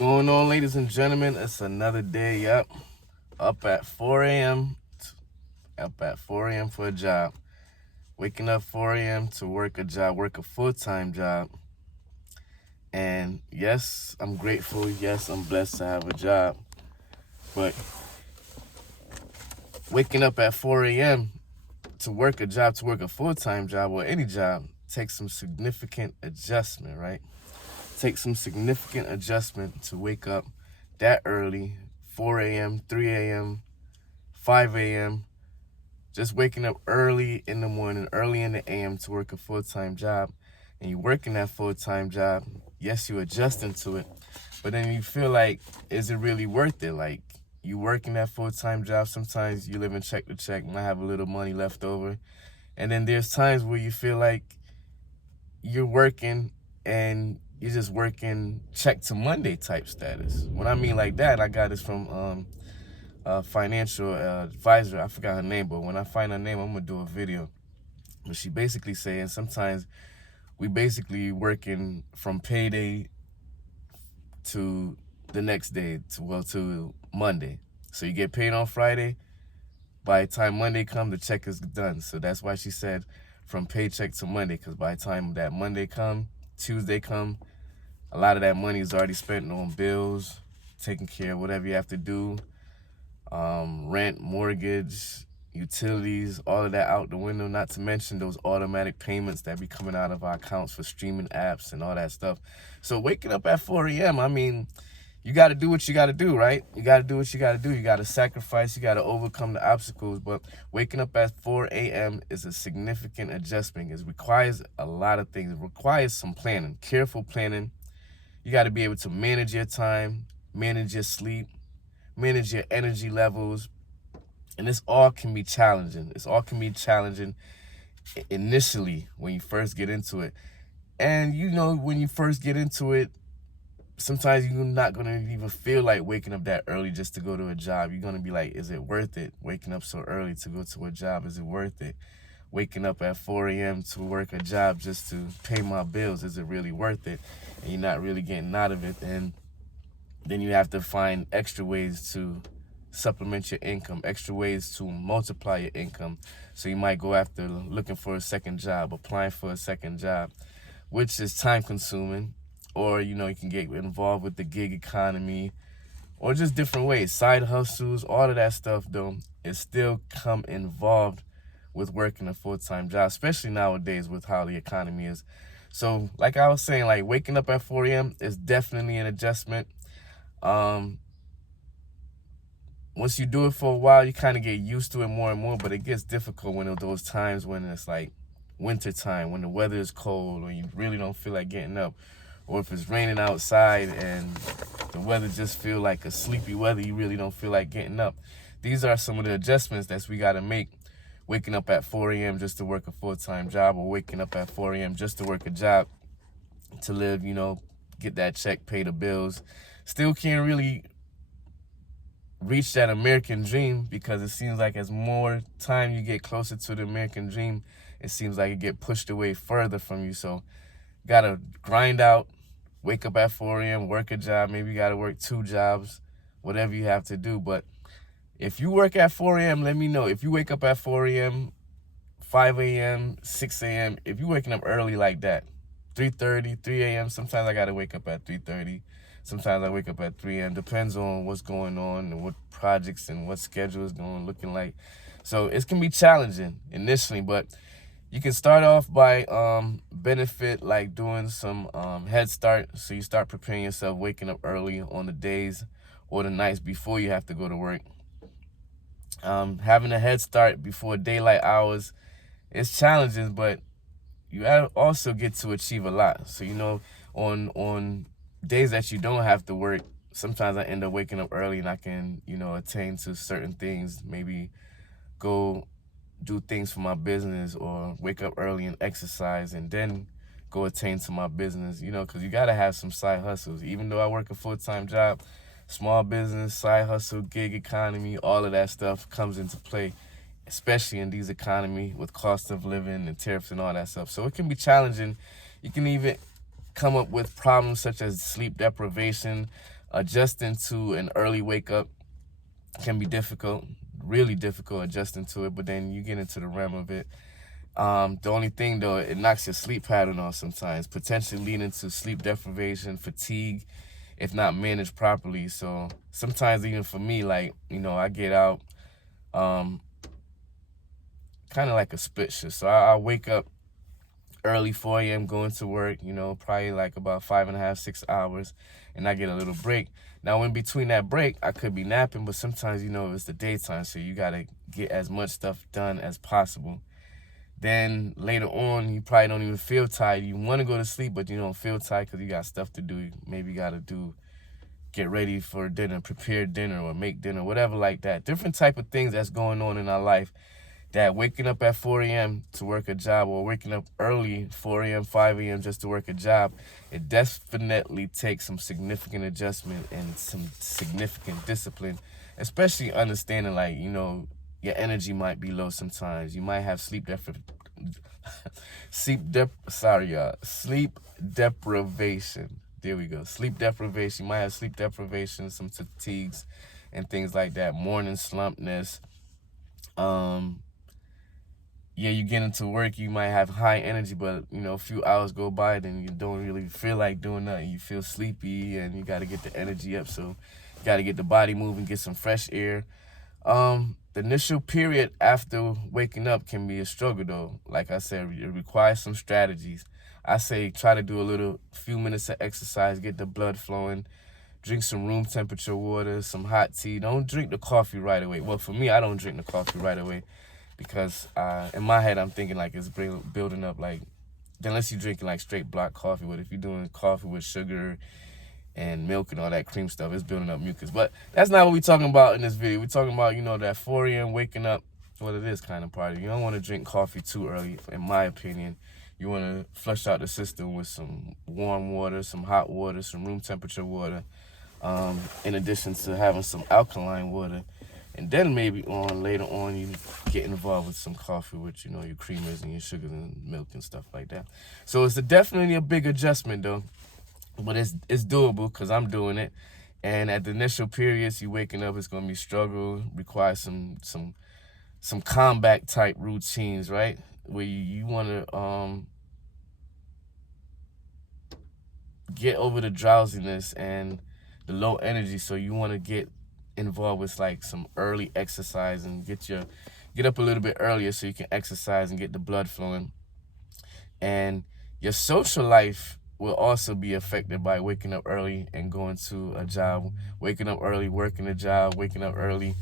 Going on, ladies and gentlemen? It's another day. Up at 4 a.m. Up at 4 a.m. for a job. Waking up 4 a.m. to work a job, work a full-time job. And yes, I'm grateful. Yes, I'm blessed to have a job. But waking up at 4 a.m. to work a job, to work a full-time job or any job, takes some significant adjustment, right? Takes some significant adjustment to wake up that early, 4 a.m., 3 a.m., 5 a.m., just waking up early in the morning, early in the a.m. to work a full-time job. And you're working that full-time job. Yes, you're adjusting to it, but then you feel like, is it really worth it? Like, you working that full-time job, sometimes you live in check to check, might have a little money left over. And then there's times where you feel like you're working and you're just working check to Monday type status. When I mean like that, I got this from a financial advisor. I forgot her name, but when I find her name, I'm gonna do a video. But she basically saying sometimes we basically working from payday to the next day, to Monday. So you get paid on Friday. By the time Monday come, the check is done. So that's why she said from paycheck to Monday, because by the time that Monday come, Tuesday come, a lot of that money is already spent on bills, taking care of whatever you have to do, rent, mortgage, utilities, all of that out the window, not to mention those automatic payments that be coming out of our accounts for streaming apps and all that stuff. So waking up at 4 a.m., I mean, you got to do what you got to do, right? You got to do what you got to do. You got to sacrifice. You got to overcome the obstacles. But waking up at 4 a.m. is a significant adjustment. It requires a lot of things. It requires some planning, careful planning. You got to be able to manage your time, manage your sleep, manage your energy levels. And this all can be challenging. This all can be challenging initially when you first get into it. And, you know, when you first get into it, sometimes you're not going to even feel like waking up that early just to go to a job. You're going to be like, is it worth it? Waking up so early to go to a job, is it worth it? Waking up at 4 a.m. to work a job just to pay my bills, is it really worth it? And you're not really getting out of it. And then you have to find extra ways to supplement your income, extra ways to multiply your income. So you might go after looking for a second job, applying for a second job, which is time consuming. Or, you know, you can get involved with the gig economy or just different ways, side hustles, all of that stuff, though, is still come involved with working a full-time job, especially nowadays with how the economy is. So like I was saying, like waking up at 4 a.m. is definitely an adjustment. Once you do it for a while, you kind of get used to it more and more, but it gets difficult when those times when it's like winter time, when the weather is cold, or you really don't feel like getting up, or if it's raining outside and the weather just feel like a sleepy weather, you really don't feel like getting up. These are some of the adjustments that we got to make. Waking up at 4 a.m. just to work a full-time job, or waking up at 4 a.m. just to work a job to live, you know, get that check, pay the bills. Still can't really reach that American dream, because it seems like as more time you get closer to the American dream, it seems like it get pushed away further from you. So gotta grind out, wake up at 4 a.m., work a job. Maybe you gotta work 2 jobs, whatever you have to do. But if you work at 4 a.m., let me know. If you wake up at 4 a.m., 5 a.m., 6 a.m., if you're waking up early like that, 3:30, 3 a.m., sometimes I gotta wake up at 3:30. Sometimes I wake up at 3 a.m. Depends on what's going on and what projects and what schedule is looking like. So it can be challenging initially, but you can start off by benefit, like doing some head start. So you start preparing yourself, waking up early on the days or the nights before you have to go to work. Having a head start before daylight hours is challenging, but you also get to achieve a lot. So, you know, on days that you don't have to work, sometimes I end up waking up early and I can, you know, attain to certain things, maybe go do things for my business, or wake up early and exercise and then go attain to my business, you know, because you got to have some side hustles. Even though I work a full-time job, small business, side hustle, gig economy, all of that stuff comes into play, especially in these economy with cost of living and tariffs and all that stuff. So it can be challenging. You can even come up with problems such as sleep deprivation, Adjusting to an early wake up can be difficult, really difficult adjusting to it, but then you get into the realm of it. The only thing though, it knocks your sleep pattern off sometimes, potentially leading to sleep deprivation, fatigue, if not managed properly. So sometimes even for me, like, I get out kind of like a split shift. So I wake up early, 4 a.m., going to work, probably like about 5.5, 6 hours, and I get a little break. Now, in between that break, I could be napping, but sometimes, it's the daytime, so you got to get as much stuff done as possible. Then later on, you probably don't even feel tired. You want to go to sleep, but you don't feel tired because you got stuff to do. Maybe you got to get ready for dinner, prepare dinner, or make dinner, whatever like that. Different type of things that's going on in our life, that waking up at 4 a.m. to work a job, or waking up early, 4 a.m., 5 a.m. just to work a job, it definitely takes some significant adjustment and some significant discipline, especially understanding, like, your energy might be low sometimes. You might have sleep deprivation. There we go. Sleep deprivation. You might have sleep deprivation, some fatigues and things like that. Morning slumpness. Yeah, you get into work, you might have high energy, but, a few hours go by, then you don't really feel like doing nothing. You feel sleepy, and you got to get the energy up, so you got to get the body moving, get some fresh air. The initial period after waking up can be a struggle, though. Like I said, it requires some strategies. I say try to do few minutes of exercise, get the blood flowing, drink some room temperature water, some hot tea. Don't drink the coffee right away. Well, for me, I don't drink the coffee right away, because in my head, I'm thinking like it's building up, like, unless you're drinking like straight black coffee. But if you're doing coffee with sugar and milk and all that cream stuff, it's building up mucus. But that's not what we're talking about in this video. We're talking about, that 4 a.m. waking up, what it is kind of party. You don't want to drink coffee too early, in my opinion. You want to flush out the system with some warm water, some hot water, some room temperature water, in addition to having some alkaline water. And then maybe later on, you get involved with some coffee with, your creamers and your sugars and milk and stuff like that. So it's definitely a big adjustment, though. But it's doable, because I'm doing it. And at the initial periods, you waking up, it's going to be struggle, require some combat type routines, right? Where you want to get over the drowsiness and the low energy. So you want to get involved with like some early exercise and get up a little bit earlier so you can exercise and get the blood flowing. And your social life will also be affected by waking up early and going to a job, waking up early, working a job, waking up early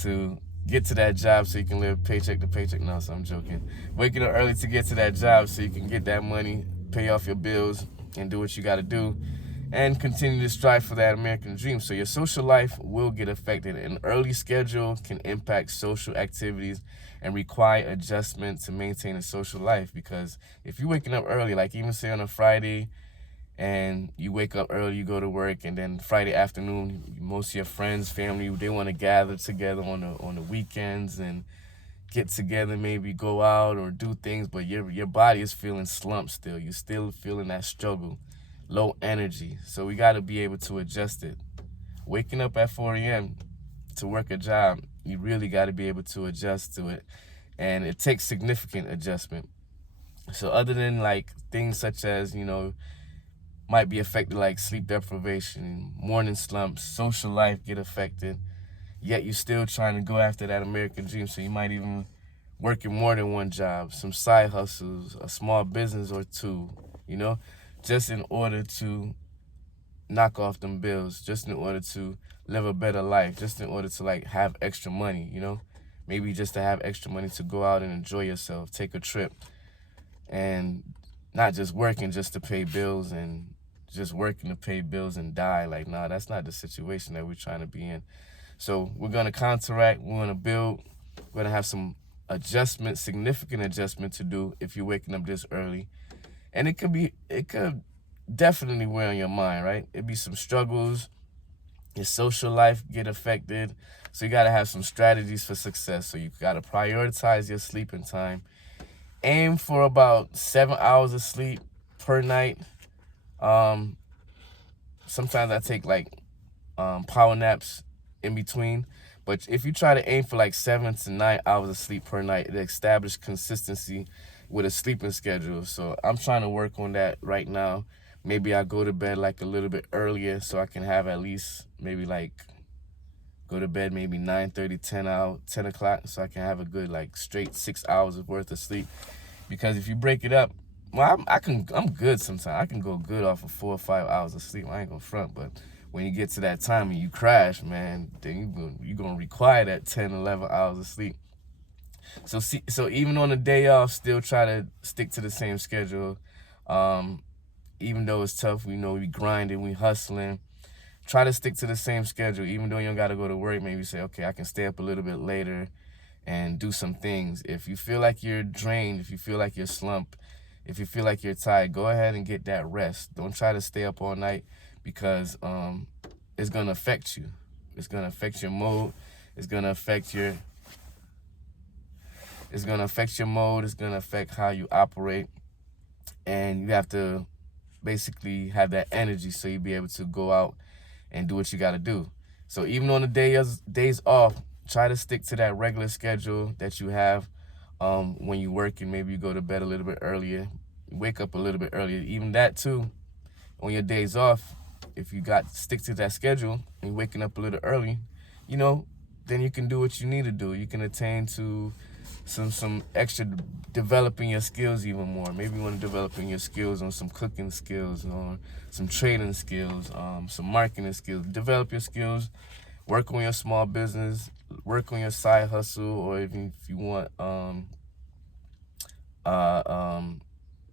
to get to that job so you can live paycheck to paycheck. No, so I'm joking. Waking up early to get to that job so you can get that money, pay off your bills, and do what you got to do, and continue to strive for that American dream. So your social life will get affected. An early schedule can impact social activities and require adjustment to maintain a social life. Because if you're waking up early, like even say on a Friday, and you wake up early, you go to work, and then Friday afternoon, most of your friends, family, they want to gather together on the weekends and get together, maybe go out or do things, but your body is feeling slumped still. You're still feeling that struggle, low energy. So we got to be able to adjust it. Waking up at 4 a.m. to work a job, you really got to be able to adjust to it. And it takes significant adjustment. So other than like things such as, might be affected, like sleep deprivation, morning slumps, social life get affected, yet you're still trying to go after that American dream. So you might even work in more than one job, some side hustles, a small business or two, just in order to knock off them bills, just in order to live a better life, just in order to like have extra money, maybe just to have extra money to go out and enjoy yourself, take a trip, and not just working just to pay bills and just working to pay bills and die. Like, nah, that's not the situation that we're trying to be in. So we're going to counteract, we're going to build, we're going to have some adjustment, significant adjustment to do if you're waking up this early. And it could definitely weigh on your mind, right? It'd be some struggles, your social life get affected. So you got to have some strategies for success. So you got to prioritize your sleeping time. Aim for about 7 hours of sleep per night. Sometimes I take like power naps in between. But if you try to aim for like 7 to 9 hours of sleep per night, it establish consistency with a sleeping schedule. So I'm trying to work on that right now. Maybe I go to bed like a little bit earlier so I can have at least maybe like go to bed maybe 9:30, 10 o'clock, so I can have a good like straight 6 hours of worth of sleep. Because if you break it up, well, I'm good sometimes. I can go good off of 4 or 5 hours of sleep. I ain't gonna front, but when you get to that time and you crash, man, then you're gonna require that 10, 11 hours of sleep. So even on a day off, still try to stick to the same schedule. Even though it's tough, we grinding, we hustling. Try to stick to the same schedule, even though you don't gotta go to work. Maybe say, okay, I can stay up a little bit later and do some things. If you feel like you're drained, if you feel like you're slumped, if you feel like you're tired, go ahead and get that rest. Don't try to stay up all night because it's gonna affect you. It's gonna affect your mode. It's gonna affect your mode. It's gonna affect how you operate, and you have to basically have that energy so you be able to go out and do what you got to do. So even on the days off, try to stick to that regular schedule that you have. When you work and maybe you go to bed a little bit earlier, wake up a little bit earlier. Even that too, on your days off, if you stick to that schedule and you're waking up a little early, then you can do what you need to do. You can attain to some extra developing your skills even more. Maybe you want to developing your skills on some cooking skills or some trading skills, some marketing skills. Develop your skills, work on your small business, work on your side hustle, or even if you want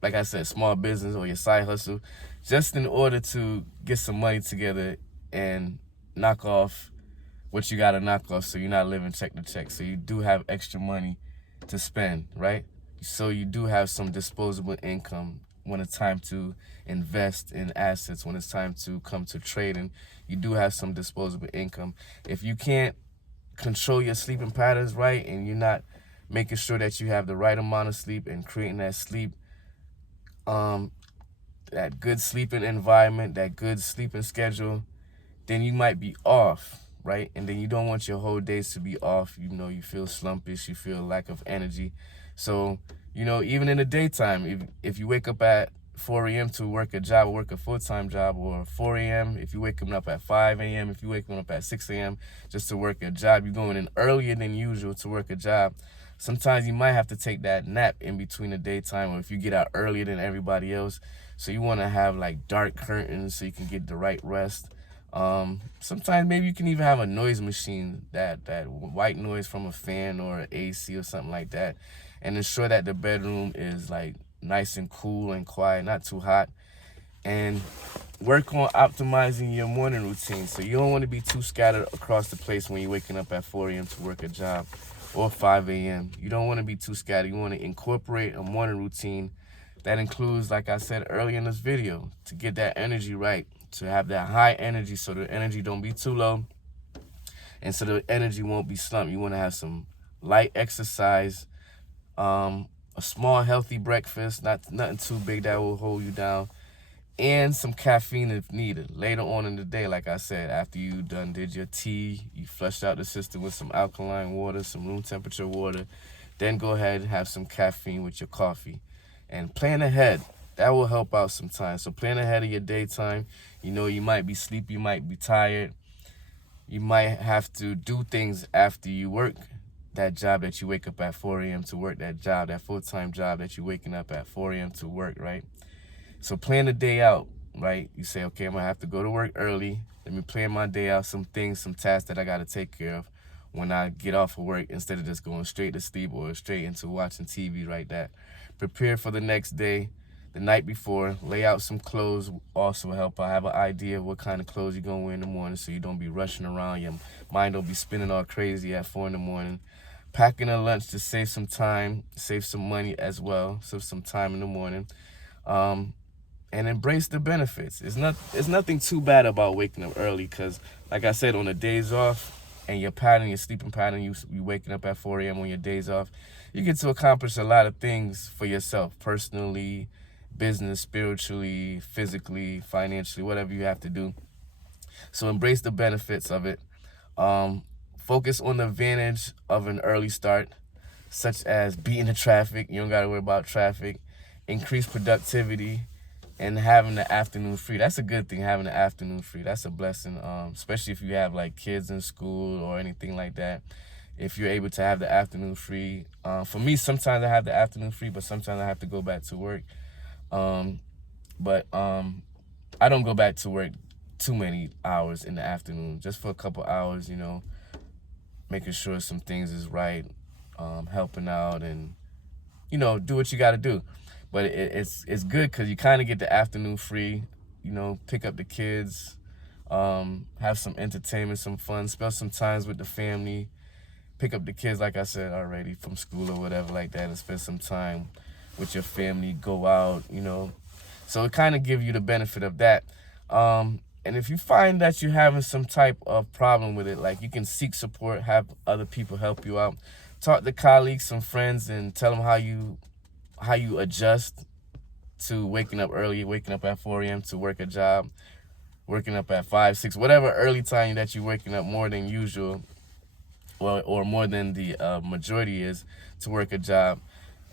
like I said, small business or your side hustle, just in order to get some money together and knock off what you got to knock off so you're not living check to check. So you do have extra money to spend, right? So you do have some disposable income when it's time to invest in assets, when it's time to come to trading. You do have some disposable income. If you can't control your sleeping patterns right and you're not making sure that you have the right amount of sleep and creating that sleep, that good sleeping environment, that good sleeping schedule, then you might be off, right? And then you don't want your whole days to be off. You feel slumpish, you feel lack of energy. So, even in the daytime, if you wake up at 4 a.m. to work a job, or work a full-time job, or 4 a.m., if you wake up at 5 a.m., if you wake up at 6 a.m. just to work a job, you're going in earlier than usual to work a job. Sometimes you might have to take that nap in between the daytime, or if you get out earlier than everybody else. So you want to have like dark curtains so you can get the right rest. Sometimes maybe you can even have a noise machine, that white noise from a fan or an AC or something like that, and ensure that the bedroom is like nice and cool and quiet, not too hot. And work on optimizing your morning routine. So you don't want to be too scattered across the place when you're waking up at 4 a.m. to work a job, or 5 a.m. You don't want to be too scattered. You want to incorporate a morning routine that includes, like I said earlier in this video, to get that energy right, to have that high energy so the energy don't be too low and so the energy won't be slumped. You want to have some light exercise, a small healthy breakfast, nothing too big that will hold you down, and some caffeine if needed later on in the day. Like I said, after you did your tea, you flushed out the system with some alkaline water, some room temperature water, then go ahead and have some caffeine with your coffee. And plan ahead, that will help out sometimes. So plan ahead of your daytime. You might be sleepy, you might be tired. You might have to do things after you work that job that you wake up at 4 a.m. to work, that job, that full-time job that you're waking up at 4 a.m. to work, right? So plan the day out, right? You say, okay, I'm going to have to go to work early. Let me plan my day out, some things, some tasks that I got to take care of when I get off of work, instead of just going straight to sleep or straight into watching TV right that. Prepare for the next day the night before. Lay out some clothes also help. I have an idea of what kind of clothes you're going to wear in the morning so you don't be rushing around. Your mind don't be spinning all crazy at 4 in the morning. Packing a lunch to save some time, save some money as well, save some time in the morning. And embrace the benefits. It's nothing too bad about waking up early, because like I said, on the days off and your sleeping pattern, you waking up at 4 a.m. on your days off, you get to accomplish a lot of things for yourself, personally, business, spiritually, physically, financially, whatever you have to do. So embrace the benefits of it. Focus on the advantage of an early start, such as beating the traffic. You don't got to worry about traffic. Increase productivity, and having the afternoon free. That's a good thing, having the afternoon free. That's a blessing, especially if you have like kids in school or anything like that. If you're able to have the afternoon free. For me, sometimes I have the afternoon free, but sometimes I have to go back to work. But I don't go back to work too many hours in the afternoon, just for a couple hours, making sure some things is right, helping out, and do what you got to do. But it's good because you kind of get the afternoon free. Pick up the kids, have some entertainment, some fun, spend some times with the family. Pick up the kids, like I said already, from school or whatever like that, and spend some time with your family. Go out, So it kind of gives you the benefit of that. And if you find that you're having some type of problem with it, like, you can seek support, have other people help you out. Talk to colleagues, some friends, and tell them how you adjust to waking up early, waking up at 4 a.m. to work a job, waking up at 5, 6, whatever early time that you're waking up more than usual, or more than the majority is, to work a job.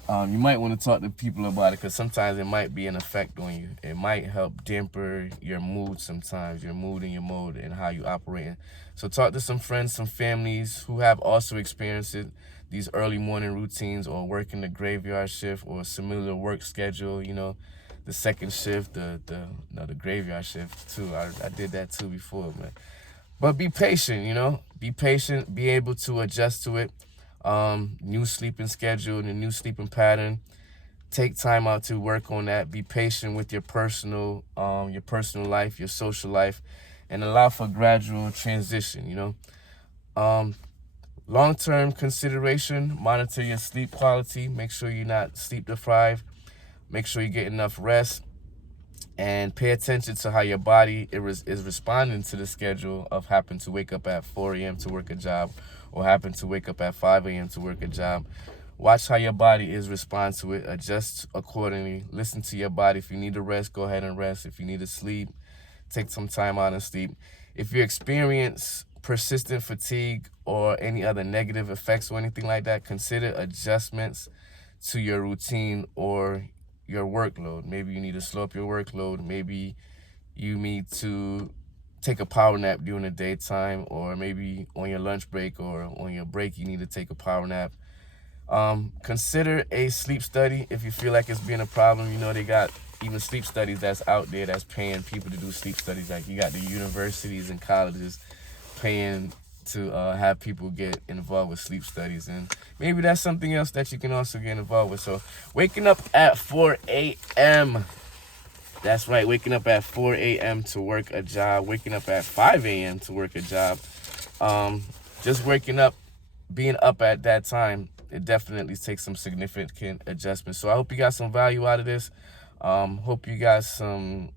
You might want to talk to people about it, because sometimes it might be an effect on you. It might help damper your mood sometimes, your mood and your mode and how you operate. So talk to some friends, some families who have also experienced it, these early morning routines, or working the graveyard shift or similar work schedule, the second shift, the graveyard shift too. I did that too before, man. But be patient, be patient, be able to adjust to it. New sleeping schedule and a new sleeping pattern. Take time out to work on that. Be patient with your personal life, your social life, and allow for gradual transition. Long-term consideration, monitor your sleep quality. Make sure you're not sleep deprived. Make sure you get enough rest. And pay attention to how your body is responding to the schedule of having to wake up at 4 a.m. to work a job, or happen to wake up at 5 a.m. to work a job. Watch how your body is responding to it. Adjust accordingly. Listen to your body. If you need to rest, go ahead and rest. If you need to sleep, take some time out and sleep. If you experience persistent fatigue or any other negative effects or anything like that, consider adjustments to your routine or your workload. Maybe you need to slow up your workload. Maybe you need to take a power nap during the daytime, or maybe on your lunch break or on your break you need to take a power nap. Consider a sleep study if you feel like it's being a problem. They got even sleep studies that's out there that's paying people to do sleep studies. Like, you got the universities and colleges paying to have people get involved with sleep studies, and maybe that's something else that you can also get involved with. So waking up at 4 a.m. That's right, waking up at 4 a.m. to work a job, waking up at 5 a.m. to work a job. Just waking up, being up at that time, it definitely takes some significant adjustments. So I hope you got some value out of this. Hope you got some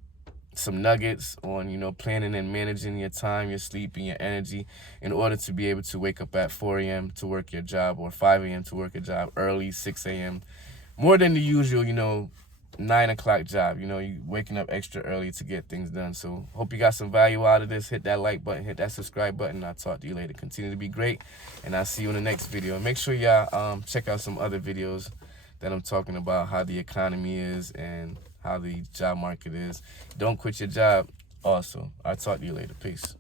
nuggets on, planning and managing your time, your sleep, and your energy in order to be able to wake up at 4 a.m. to work your job, or 5 a.m. to work a job, early, 6 a.m. More than the usual, 9 o'clock job. You waking up extra early to get things done. So hope you got some value out of this. Hit that like button, hit that subscribe button. I'll talk to you later. Continue to be great, and I'll see you in the next video. And make sure y'all check out some other videos that I'm talking about how the economy is and how the job market is. Don't quit your job also. I'll talk to you later. Peace.